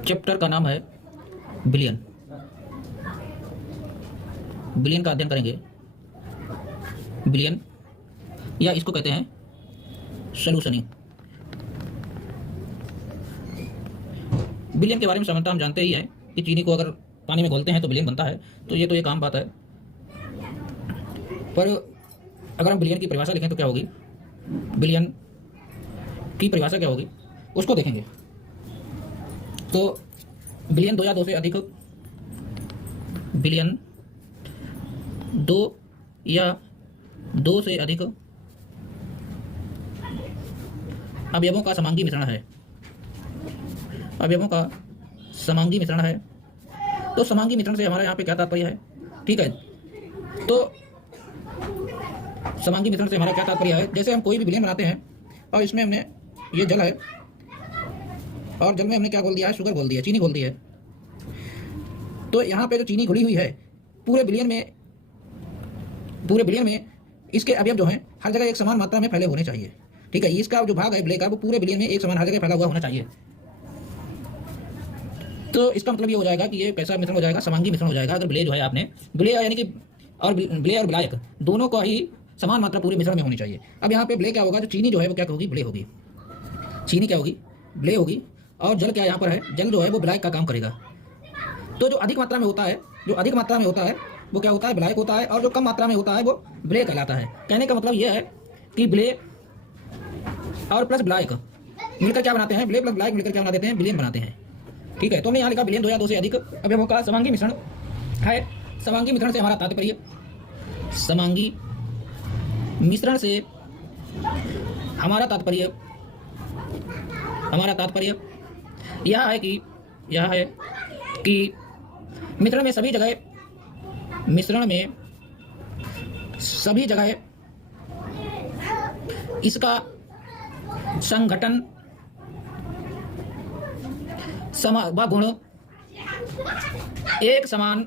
Chapter का नाम है बिलियन। बिलियन का अध्ययन करेंगे। बिलियन या इसको कहते हैं सॉल्यूशनिंग। बिलियन के बारे में सामान्यतः हम जानते ही हैं कि चीनी को अगर पानी में घोलते हैं तो बिलियन बनता है, तो ये आम बात है। पर अगर हम बिलियन की परिभाषा लिखें तो क्या होगी, बिलियन की परिभाषा क्या होगी उसको देखेंगे। तो बिलियन दो या दो से अधिक, बिलियन दो या दो से अधिक अवयवों का समांगी मिश्रण है। अवयवों का समांगी मिश्रण है। तो समांगी मिश्रण से हमारे यहाँ पे क्या तात्पर्य है, ठीक है। तो समांगी मिश्रण से हमारा क्या तात्पर्य है, जैसे हम कोई भी बिलियन बनाते हैं और इसमें हमने ये जल है और जल में हमने क्या घोल दिया है, शुगर घोल दिया है, चीनी घोल दी है। तो यहाँ पे जो चीनी घुली हुई है पूरे बिलियन में इसके अवयव जो हैं हर जगह एक समान मात्रा में फैले होने चाहिए, ठीक है। इसका जो भाग है ब्ले का वो पूरे बिलियन में एक समान हर जगह फैला हुआ होना चाहिए। तो इसका मतलब ये हो जाएगा कि ये कैसा मिश्रण हो जाएगा, समांगी मिश्रण हो जाएगा। अगर ब्ले जो है आपने ब्ले यानी कि और ब्ले और विलायक दोनों का ही समान मात्रा पूरे मिश्रण में होनी चाहिए। अब यहाँ पे ब्ले क्या होगा, जो चीनी जो है वो क्या होगी, ब्ले होगी। चीनी क्या होगी, ब्ले होगी। और जल क्या यहाँ पर है, जल जो है वो विलायक का काम करेगा। तो जो अधिक मात्रा में होता है, वो क्या होता है, विलायक होता है। और जो कम मात्रा में होता है वो ब्ले कहलाता है। कहने का मतलब ये है कि ब्ले और प्लस विलायक मिलकर क्या बनाते हैं, ब्ले प्लस विलायक मिलकर क्या बना देते हैं, बिलियन बनाते हैं, ठीक है। तो हमने यहाँ लिखा बिलियन दो या दो से अधिक अवयवों का समांगी मिश्रण है। समांगी मिश्रण से हमारा तात्पर्य, समांगी मिश्रण से हमारा तात्पर्य यह है कि मिश्रण में सभी जगह इसका संघटन व गुण एक समान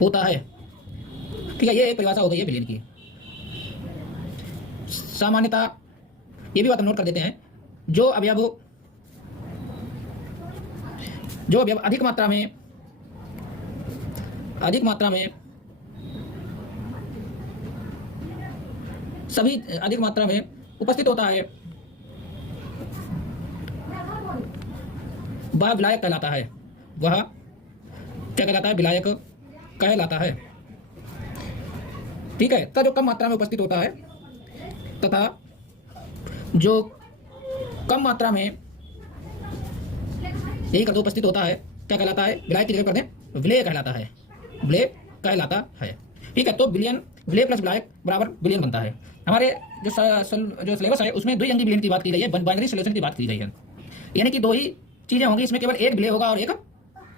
होता है, ठीक है। ये एक परिभाषा हो गई है बिलियन की। सामान्यता ये भी बात हम नोट कर देते हैं, जो अवयव अधिक मात्रा में उपस्थित होता है वह विलायक कहलाता है। वह क्या कहलाता है, विलायक कहलाता है, ठीक है। तथा जो कम मात्रा में उपस्थित होता है, तथा जो कम मात्रा में यही कर दो उपस्थित होता है, क्या कहलाता है, विलायक की जगह कर दें, विलेय कहलाता है, विलेय कहलाता है, ठीक है। तो बिलियन विलेय प्लस विलायक बराबर बिलियन बनता है। हमारे जो सिलेबस है उसमें द्विअंगी बिलियन की बात की गई है, बाइनरी सॉल्यूशन की बात की गई है। यानी कि दो ही चीजें होंगी, इसमें केवल एक विलेय होगा और एक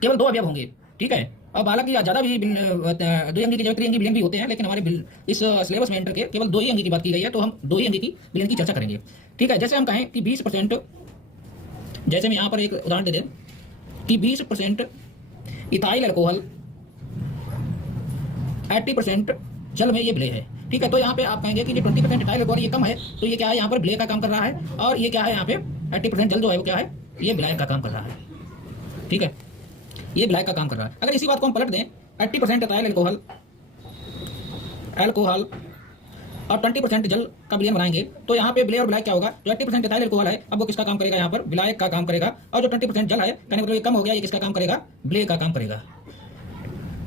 केवल दो अवयव होंगे, ठीक है। अब हालांकि ज़्यादा भी द्विअंगी की जगह त्रिअंगी बिलियन भी होते हैं, लेकिन हमारे इस सिलेबस में एंटर के केवल दो ही अंगी की बात की गई है, तो हम दो ही अंगी की बिलियन की चर्चा करेंगे, ठीक है। जैसे हम कहें कि 20%, जैसे हम यहाँ पर एक उदाहरण दे दें कि 20% इथाइल अल्कोहल 80% जल में ये विलेय है, ठीक है। तो यहाँ पे आप कहेंगे कि ये 20% इथाइल अल्कोहल ये कम है, तो ये क्या है, यहाँ पर विलेय का काम कर रहा है। और ये क्या है, यहाँ पे 80% जल जो है वो क्या है, ये विलायक का काम कर रहा है, ठीक है। ये विलायक का काम कर रहा है। अगर इसी बात को हम पलट दें, 80% इथाइल अल्कोहल और 20% जल का विलयन बनाएंगे, तो यहाँ पे विलेय और विलायक क्या होगा, जो 80% इथाइल अल्कोहल है अब वो किसका काम करेगा, यहाँ पर विलायक का काम करेगा। और जो 20% जल है, कहने मतलब ये कम हो गया, ये किसका काम करेगा, विलेय का काम करेगा,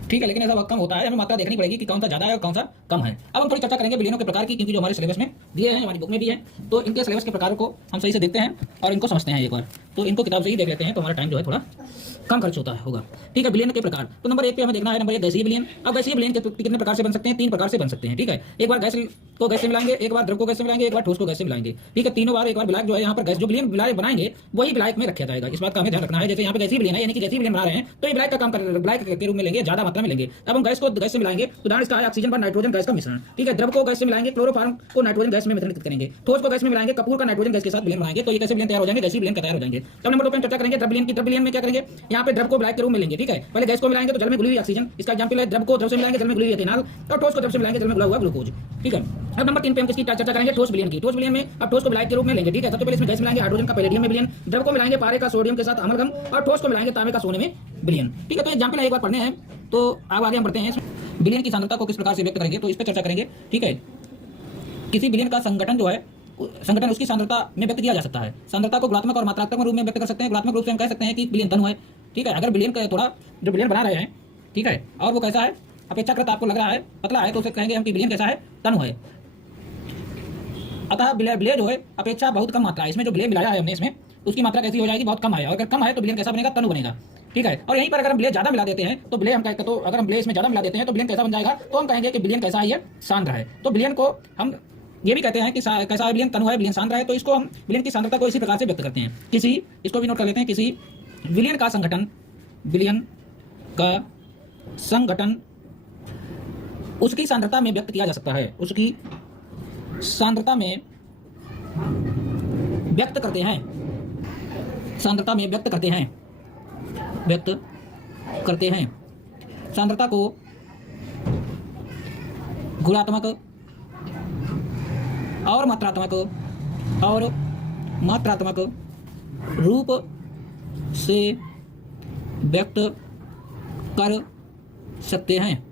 ठीक है। लेकिन ऐसा वक्त कम होता है, हमें मात्रा देखनी पड़ेगी कि कौन सा ज्यादा है और कौन सा कम है। अब हम थोड़ी चर्चा करेंगे बिलियनों के प्रकार की, क्योंकि जो हमारे सिलेबस में दिए हैं, हमारी बुक में भी है, तो इनके सिलेबस के प्रकारों को हम सही से देखते हैं और इनको समझते हैं एक बार। तो इनको किताब से ही देख लेते हैं, तो हमारा टाइम जो है थोड़ा कम खर्च होगा, ठीक है। बिलियन के प्रकार, तो नंबर 1 पे हमें देखना है, नंबर 1 गैसीय विलयन। अब गैसीय विलयन कितने प्रकार से बन सकते हैं, 3 प्रकार से बन सकते हैं, ठीक है। एक बार गैस को गैस से मिलाएंगे, एक बार द्रव को गैस से मिलाएंगे, एक बार ठोस को गैस से मिलाएंगे, ठीक है। तीनों बार एक बार विलायक जो है यहाँ पर गैस जो विलयन विलायक बनाएंगे वही विलायक में रखा जाएगा। इस बात का हमें ध्यान रखना है। जैसे यहाँ पे गैसीय विलयन है, यानी कि गैसीय विलयन बना रहे हैं, तो ये विलायक का काम कर विलायक के रूप में लेंगे, ज्यादा मात्रा में लेंगे। अब हम गैस को गैस से मिलाएंगे, उदाहरण इसका है ऑक्सीजन पर नाइट्रोजन गैस का मिश्रण, ठीक है। द्रव को गैस से मिलाएंगे, क्लोरोफॉर्म को नाइट्रोजन गैस में मिश्रित करेंगे। ठोस को गैस में मिलाएंगे, कपूर का नाइट्रोजन गैस के साथ विलयन बनाएंगे, तो ये कैसे विलयन तैयार हो जाएंगे, गैसीय विलयन का तैयार हो जाएंगे। तब नंबर 2 पे हम चर्चा करेंगे द्रव विलयन की। द्रव विलयन में क्या करेंगे, यहाँ यहाँ पे द्रव को विलायक के रूप में लेंगे, ठीक है। पहले गैस को मिलाएंगे तो जल में घुली हुई ऑक्सीजन, इसका एग्जांपल है। द्रव को द्रव से मिलाएंगे, जल में घुली हुई एथेनॉल, और ठोस को द्रव से मिलाएंगे, जल में घुला हुआ ग्लूकोज, ठीक है। अब नंबर 3 पे हम किसकी चर्चा करेंगे, ठोस विलयन की। ठोस विलयन में अब ठोस को विलायक के रूप में लेंगे, ठीक है। सबसे पहले इसमें गैस मिलाएंगे हाइड्रोजन का पैलेडियम में विलयन, द्रव को मिलाएंगे पारे का सोडियम के साथ अमलगम, और ठोस को मिलाएंगे तांबे का सोने में विलयन, ठीक है। तो एग्जांपल एक बार पढ़ने हैं, तो अब आगे हम बढ़ते हैं। विलयन की सांद्रता को किस प्रकार से व्यक्त करेंगे, तो इस पर चर्चा करेंगे, ठीक है। किसी विलयन का संगठन जो है, संगठन उसकी सांद्रता में व्यक्त किया जा सकता है। सांद्रता को गुणात्मक और मात्रात्मक रूप में व्यक्त कर सकते हैं। गुणात्मक रूप से हम कह सकते हैं कि विलयन तनु है, ठीक है। अगर विलयन का थोड़ा जो विलयन बना रहे हैं, ठीक है, और वो कैसा है, अपेक्षाकृत आपको लग रहा है पतला है, तो उसे कहेंगे हम कि विलयन कैसा है, तनु है। अतः विलय जो है अपेक्षा बहुत कम मात्रा है, इसमें जो विलय मिलाया है हमने, इसमें उसकी मात्रा कैसी हो जाएगी, बहुत कम है। और अगर कम है तो विलयन कैसा बनेगा, तनु बनेगा, ठीक है। और यहीं पर अगर हम विलय ज्यादा मिला देते हैं तो विलय हम कहते, तो अगर हम विलय इसमें ज्यादा मिला देते हैं तो विलयन कैसा बन जाएगा, तो हम कहेंगे कि विलयन कैसा है, ये सांद्र है। तो विलयन को हम ये भी कहते हैं कि कैसा है विलयन, तनु है, विलयन सांद्र है। तो इसको हम विलयन की सांद्रता को इसी प्रकार से व्यक्त करते हैं। किसी, इसको भी नोट कर लेते हैं, किसी विलयन का संगठन, विलयन का संगठन उसकी सांद्रता में व्यक्त किया जा सकता है, उसकी सांद्रता में व्यक्त करते हैं, सांद्रता में व्यक्त करते हैं, व्यक्त करते हैं। सांद्रता को गुणात्मक और मात्रात्मक रूप से व्यक्त कर सकते हैं।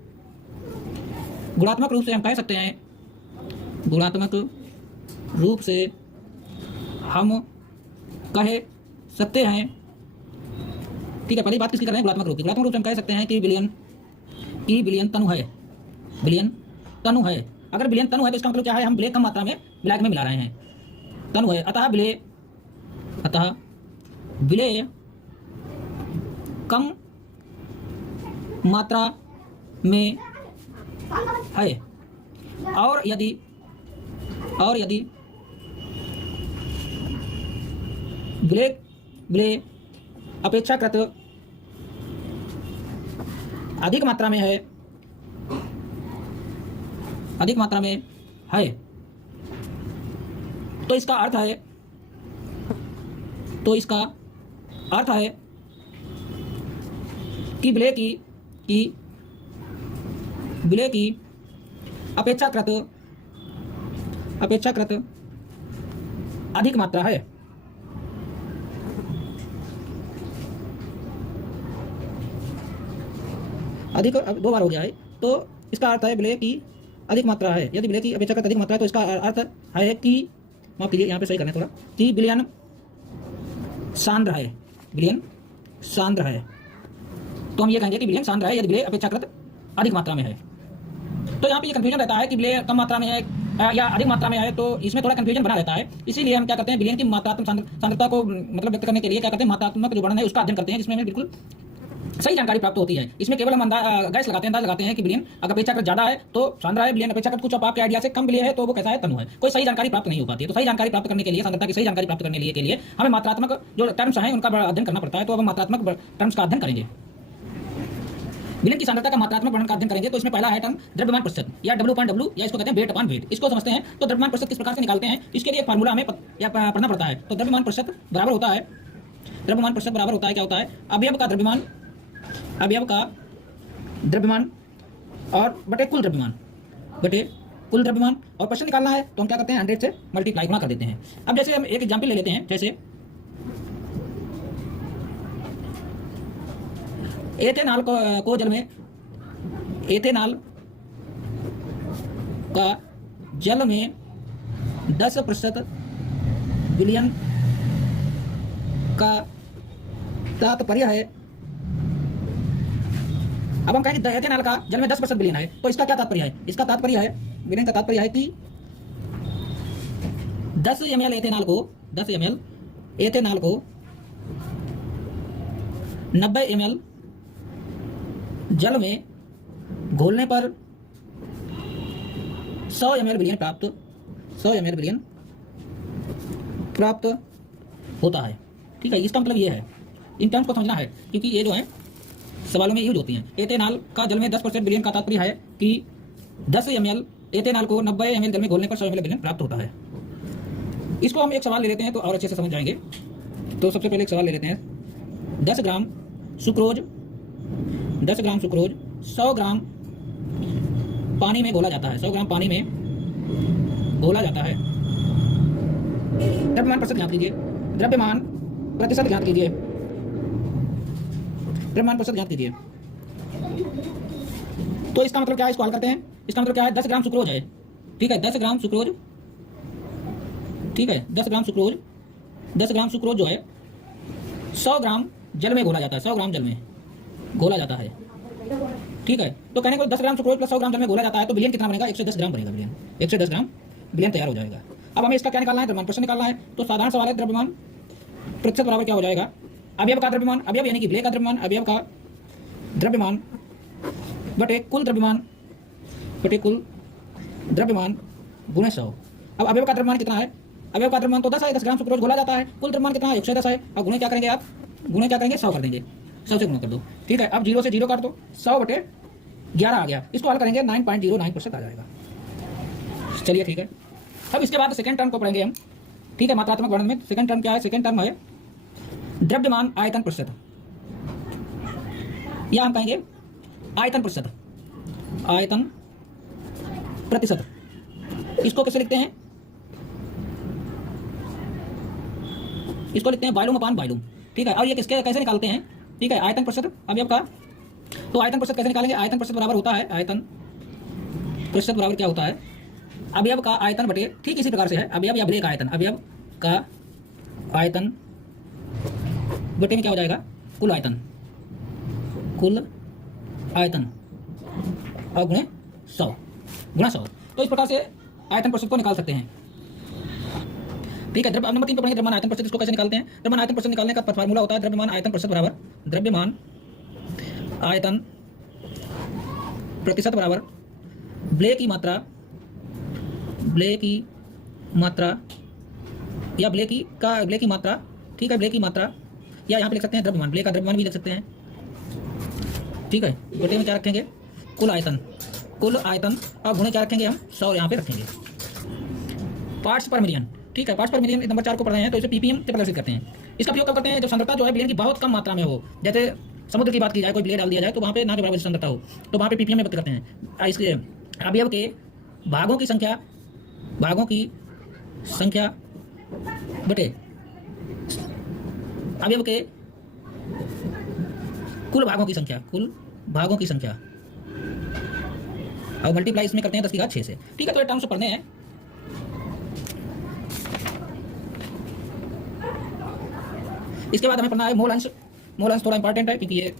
गुणात्मक रूप से हम कह सकते हैं, गुणात्मक रूप से हम कह सकते हैं, ठीक है। पहली बात किसकी कर रहे हैं, गुणात्मक रूप की। गुणात्मक रूप से हम कह सकते हैं कि विलयन तनु है, विलयन तनु है। अगर विलयन तनु है तो इसका मतलब क्या है, हम विलय कम मात्रा में विलायक में मिला रहे हैं, तनु है। अतः विलय कम मात्रा में है। और यदि विलय अपेक्षाकृत अधिक मात्रा में है, तो इसका अर्थ है कि विलय की अपेक्षाकृत अधिक मात्रा है। अधिक दो बार हो गया है, तो इसका अर्थ है विलय की अधिक मात्रा है। यदि विलय की अपेक्षाकृत अधिक मात्रा है तो इसका अर्थ है कि, माफ कीजिए यहाँ पे सही करना थोड़ा, कि विलयन सांद्र है, विलयन सांद्र है। तो हम ये कहेंगे कि विलयन सांद्र है यदि विलय अपेक्षाकृत अधिक मात्रा में है। तो यहाँ पे ये कंफ्यूजन रहता है कि विलय कम मात्रा में है या अधिक मात्रा में है, तो इसमें थोड़ा कंफ्यूजन बना रहता है। इसीलिए हम क्या करते हैं, विलयन की मात्रात्मक सांद्रता को मतलब व्यक्त करने के लिए क्या करते हैं, मात्रात्मक जो वर्णन है उसका अध्ययन करते हैं, जिसमें हमें बिल्कुल सही जानकारी प्राप्त होती है। इसमें केवल हम गैस अंदाज लगाते हैं कि विलयन अगर अपेक्षाकृत ज्यादा है तो सांद्र है, विलयन अपेक्षाकृत कुछ आपके आइडिया से कम विलय है तो वो कैसा है, तनु है। कोई सही जानकारी प्राप्त नहीं हो पाती है। तो सही जानकारी प्राप्त करने के लिए, सांद्रता की सही जानकारी प्राप्त करने के लिए हमें मात्रात्मक जो टर्म्स हैं उनका अध्ययन करना पड़ता है। तो अब हम मात्रात्मक टर्म्स का अध्ययन करेंगे। विलयन की सांद्रता का मात्रात्मक वर्णन का अध्ययन करेंगे। तो इसमें पहला है टर्म द्रव्यमान प्रतिशत, या W/W, या इसको कहते हैं वेट अपॉन वेट। इसको समझते हैं। तो द्रव्यमान प्रतिशत किस प्रकार से निकालते हैं, इसके लिए फार्मूला हमें पढ़ना पड़ता है। तो द्रव्यमान प्रतिशत बराबर होता है, क्या होता है, अवयव का द्रव्यमान और बटे कुल द्रव्यमान, और प्रतिशत निकालना है तो हम क्या करते हैं, 100 से मल्टीप्लाई गुणा कर देते हैं। अब जैसे हम एक एग्जाम्पल ले लेते हैं, जैसे एथेनॉल को जल में, एथेनॉल का जल में 10% विलयन का तात्पर्य है। अब हम कहेंगे एथेनॉल का जल में 10% विलयन है, तो इसका क्या तात्पर्य है, इसका तात्पर्य है, विलयन का तात्पर्य है कि 10 ml एथेनॉल को 90 ml जल में घोलने पर 100 ml विलयन प्राप्त होता है। ठीक है, इसका मतलब ये है, इन टर्म्स को समझना है क्योंकि ये जो है सवालों में यूज होती हैं। एथेनॉल का जल में 10% विलयन का तात्पर्य है कि 10 ml एथेनॉल को 90 ml जल में घोलने पर 100 ml विलयन प्राप्त होता है। इसको हम एक सवाल ले लेते हैं तो और अच्छे से समझ जाएंगे। तो सबसे पहले एक सवाल ले लेते हैं, 10 ग्राम सुक्रोज 10 ग्राम सुक्रोज 100 ग्राम पानी में घोला जाता है, 100 ग्राम पानी में घोला जाता है। द्रव्यमान प्रतिशत ज्ञात कीजिए, द्रव्यमान प्रतिशत ज्ञात कीजिए, द्रव्यमान प्रतिशत ज्ञात कीजिए। तो इसका मतलब क्या है, इसको हल करते हैं। इसका मतलब क्या है, 10 ग्राम सुक्रोज है, ठीक है, 10 ग्राम सुक्रोज, ठीक है, 10 ग्राम सुक्रोज, 10 ग्राम सुक्रोज जो है 100 ग्राम जल में घोला जाता है, 100 ग्राम जल में घोला जाता है, ठीक है। तो कहने को 10 ग्राम सुक्रोज प्लस 100 ग्राम जल में घोला जाता है, तो विलयन कितना बनेगा, 110 ग्राम बनेगा विलयन, 110 ग्राम विलयन तैयार हो जाएगा। अब हमें इसका क्या निकालना है, द्रव्यमान प्रतिशत निकालना है। तो साधारण सवाल है, द्रव्यमान प्रतिशत बराबर क्या हो जाएगा, अवयव का द्रव्यमान, अवयव यानी कि विलेय का द्रव्यमान, अवयव का द्रव्यमान बटे कुल द्रव्यमान बटे कुल द्रव्यमान गुणे 100। अब अवयव का द्रव्यमान कितना है, अवयव का द्रव्यमान तो 10 है, 10 ग्राम सुक्रोज घोला जाता है। कुल द्रव्यमान कितना है, 110 है। अब गुणे क्या करेंगे आप, गुणे क्या करेंगे, 100 कर देंगे, 100 से गुणा कर दो, ठीक है। अब 0 से 0 काट दो, 100 बटे 11 आ गया। इसको हल करेंगे 9.09% आ जाएगा। चलिए ठीक है। अब इसके बाद सेकंड टर्म को पढ़ेंगे हम, ठीक है, मात्रात्मक वर्णन में। सेकंड टर्म क्या है, सेकंड टर्म है द्रव्यमान आयतन प्रतिशत, या हम कहेंगे आयतन प्रतिशत, आयतन प्रतिशत। इसको कैसे लिखते हैं, इसको लिखते हैं वॉल्यूम अपान वॉल्यूम, ठीक है। और ये किसके कैसे निकालते हैं, ठीक है, आयतन प्रतिशत अवयव का। तो आयतन प्रतिशत कैसे निकालेंगे, आयतन प्रतिशत बराबर होता है, आयतन प्रतिशत बराबर क्या होता है, अवयव का आयतन बटे, ठीक इसी प्रकार से है, अवयव या विलेय का आयतन, अवयव का आयतन बटे में क्या हो जाएगा, कुल आयतन, कुल आयतन और गुणे 100, गुणा 100। तो इस प्रकार से आयतन प्रतिशत को निकाल सकते हैं, ठीक है। अब नंबर 3 पे पढ़ेंगे द्रव्यमान आयतन प्रतिशत। इसको कैसे निकालते हैं, द्रव्यमान आयतन प्रतिशत निकालने का फार्मूला होता है द्रव्यमान आयतन प्रतिशत बराबर, द्रव्यमान आयतन प्रतिशत बराबर विलेय की मात्रा, विलेय की मात्रा या विलेय की मात्रा, ठीक है, विलेय की मात्रा, या यहाँ पे लिख सकते हैं द्रव्यमान, विलेय का द्रव्यमान भी लिख सकते हैं, ठीक है। बटे में क्या रखेंगे, कुल आयतन, कुल आयतन, और गुणे क्या रखेंगे हम, 100 यहाँ पे रखेंगे। पार्ट्स पर मिलियन, ठीक है, पार्ट्स पर मिलियन नंबर 4 को पढ़ रहे हैं, तो इसे पीपीएम से प्रदर्शित करते हैं। इसका उपयोग कब करते हैं, जब सांद्रता जो है विलयन की बहुत कम मात्रा में हो, जैसे समुद्र की बात की जाए, कोई विलय डाल दिया जाए तो वहाँ पे ना के बराबर सांद्रता हो, तो वहाँ पे पीपीएम में व्यक्त करते हैं। इसलिए अवयव के भागों की संख्या, भागों की संख्या बटे अवयव के कुल भागों की संख्या, कुल भागों की संख्या, और मल्टीप्लाई इसमें करते हैं 10 की घात 6 से, ठीक है। तो ये टर्म्स पढ़ने हैं। इसके बाद हमें पढ़ना है मोल अंश। मोल अंश थोड़ा इंपॉर्टेंट है क्योंकि ये